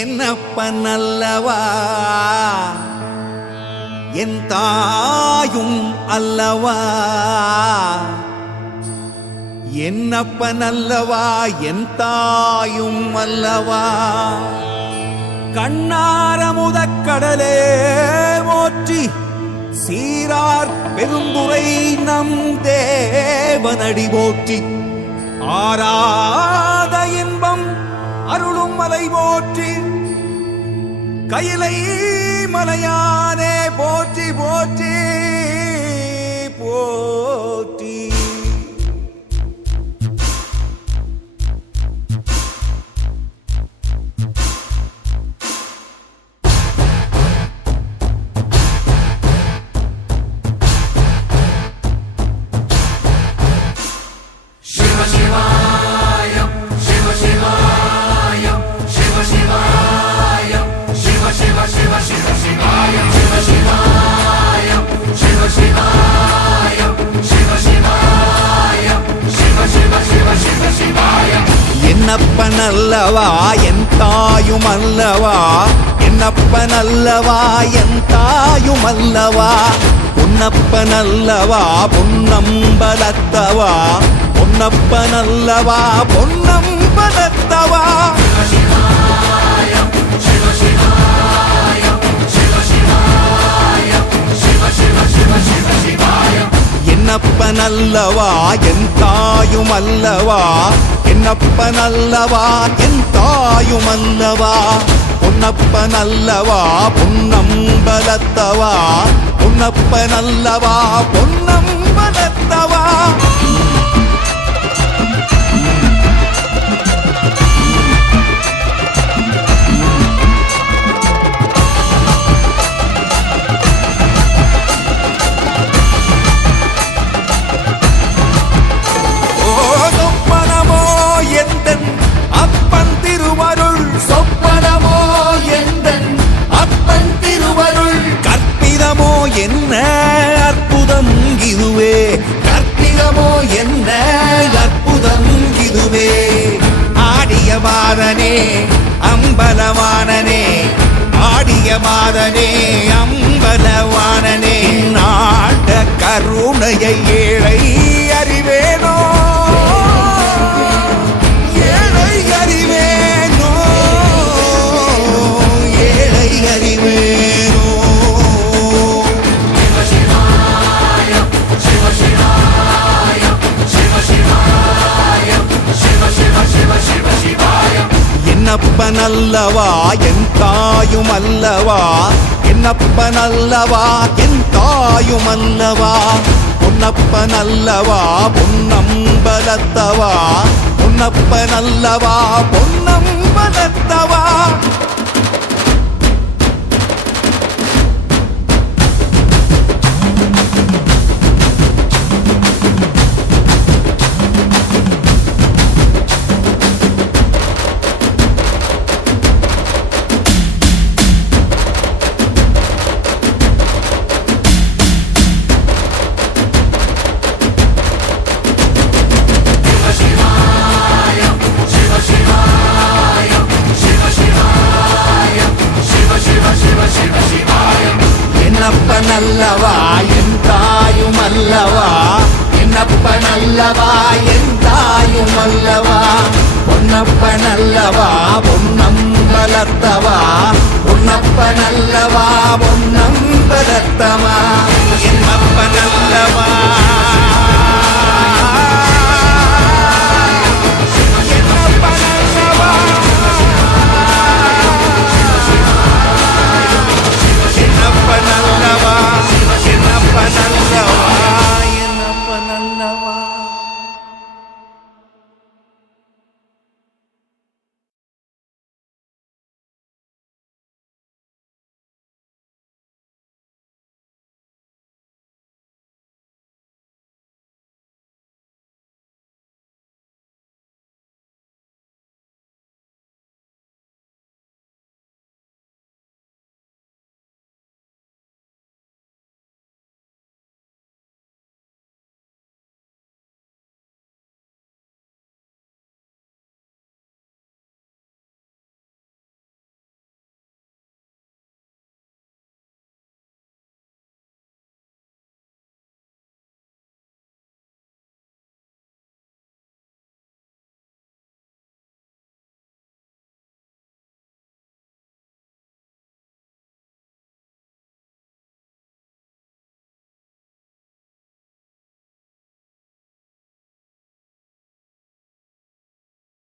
என்னப்பன் அல்லவா என் தாயும் அல்லவா, என்னப்பன் அல்லவா என் தாயும் அல்லவா. கண்ணாரமுதக்கடலே போற்றி சீரார் பெருந்துரை நம் தேவனடி போற்றி. ஆராத இன்பம் அருளும் மலை போற்றி, கையிலை மலையானே போற்றி போற்றி போற்றி. என்னப்பன் அல்லவா என் தாயும் அல்லவா, என்னப்பன் அல்லவா என் தாயும் அல்லவா. பொன்னப்பன் அல்லவா பொன்னம்பலத்தவா, பொன்னப்பன் அல்லவா பொன்னம்பலத்தவா. என்னப்பன் அல்லவா என் தாயும் அல்லவா, என்னப்பன் அல்லவா என் தாயும் அல்லவா. பொன்னப்பன் அல்லவா பொன்னம்பலத்தவா, பொன்னப்பன் அல்லவா பொன்னம்பலத்தவா. என்ன அற்புதம் இதுவே, கற்பிதமோ என்ன அற்புதம் இதுவே. ஆடிய மாதனே அம்பலவானனே, ஆடிய மாதனே அம்பலவானனே. நாட கருணையை ஏழை அறிவேனோ, ஏழை அறிவேனோ, ஏழை அறிவேனோ. என்னப்பன் அல்லவா என் தாயும் அல்லவா, என்னப்பன் அல்லவா என் தாயும் அல்லவா. பொன்னப்பன் அல்லவா பொன்னம்பலத்தவா, பொன்னப்பன் அல்லவா பொன்னம்பலத்தவா. என்னப்பன் அல்லவா என் தாயும் அல்லவா, என்னப்பன் அல்லவா என் தாயும் அல்லவா. பொன்னப்பன் அல்லவா பொன்னம்பலத்தவா, பொன்னப்பன் அல்லவா பொன்னம்பலத்தவா. என்னப்பன் அல்லவா